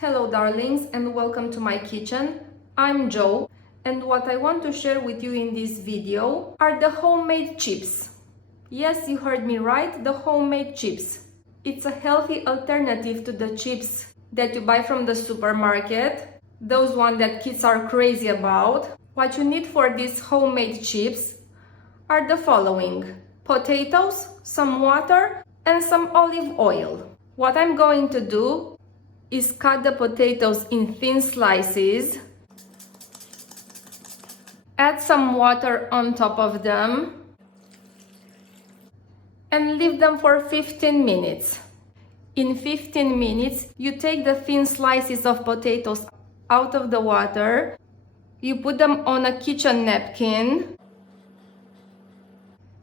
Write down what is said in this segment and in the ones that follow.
Hello darlings and welcome to my kitchen. I'm Jo, and what I want to share with you in this video are the homemade chips. Yes, you heard me right, the homemade chips. It's a healthy alternative to the chips that you buy from the supermarket, those ones that kids are crazy about. What you need for these homemade chips are the following: potatoes, some water, and some olive oil. What I'm going to do is cut the potatoes in thin slices, add some water on top of them, and leave them for 15 minutes. In 15 minutes, you take the thin slices of potatoes out of the water, you put them on a kitchen napkin,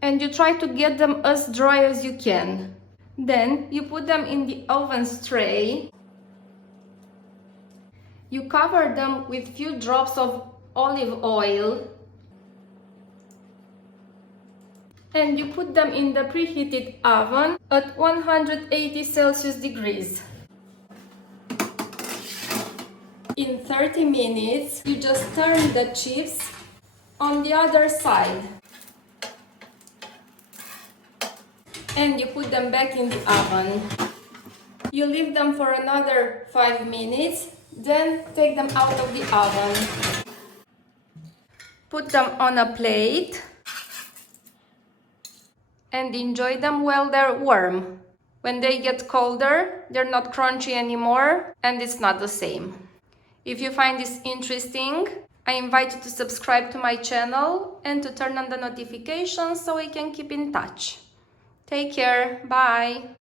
and you try to get them as dry as you can. Then you put them in the oven tray. You cover them with few drops of olive oil and you put them in the preheated oven at 180 Celsius degrees. In 30 minutes, you just turn the chips on the other side and you put them back in the oven. You leave them for another 5 minutes. Then take them out of the oven. Put them on a plate and enjoy them while they're warm. When they get colder, they're not crunchy anymore and it's not the same. If you find this interesting, I invite you to subscribe to my channel and to turn on the notifications so we can keep in touch. Take care. Bye.